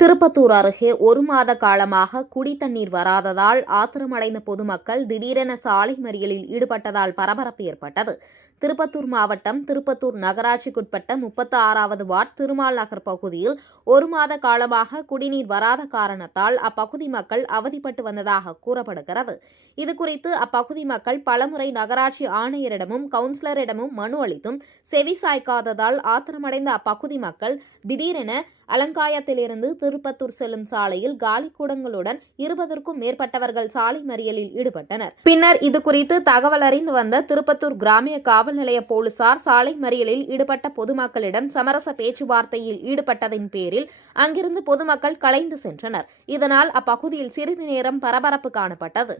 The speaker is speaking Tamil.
திருப்பத்தூர் அருகே 1 மாத காலமாக குடித்தண்ணீர் வராததால் ஆத்திரமடைந்த பொதுமக்கள் திடீரென சாலை மறியலில் ஈடுபட்டதால் பரபரப்பு ஏற்பட்டது. திருப்பத்தூர் மாவட்டம் திருப்பத்தூர் நகராட்சிக்குட்பட்ட 36வது வார்டு திருமால் நகர் பகுதியில் 1 மாத காலமாக குடிநீர் வராத காரணத்தால் அப்பகுதி மக்கள் அவதிப்பட்டு வந்ததாக கூறப்படுகிறது. இதுகுறித்து அப்பகுதி மக்கள் பலமுறை நகராட்சி ஆணையரிடமும் கவுன்சிலரிடமும் மனு அளித்தும் செவி சாய்க்காததால் ஆத்திரமடைந்த அப்பகுதி மக்கள் திடீரென அலங்காயத்திலிருந்து திருப்பத்தூர் செல்லும் சாலையில் காலி குடங்களுடன் 20க்கும் மேற்பட்டவர்கள் சாலை மறியலில் ஈடுபட்டனர். பின்னர் இதுகுறித்து தகவல் அறிந்து வந்த திருப்பத்தூர் கிராமிய காவல் நிலைய போலீசார் சாலை மறியலில் ஈடுபட்ட பொதுமக்களிடம் சமரச பேச்சுவார்த்தையில் ஈடுபட்டதின் பேரில் அங்கிருந்து பொதுமக்கள் கலைந்து சென்றனர். இதனால் அப்பகுதியில் சிறிது நேரம் பரபரப்பு காணப்பட்டது.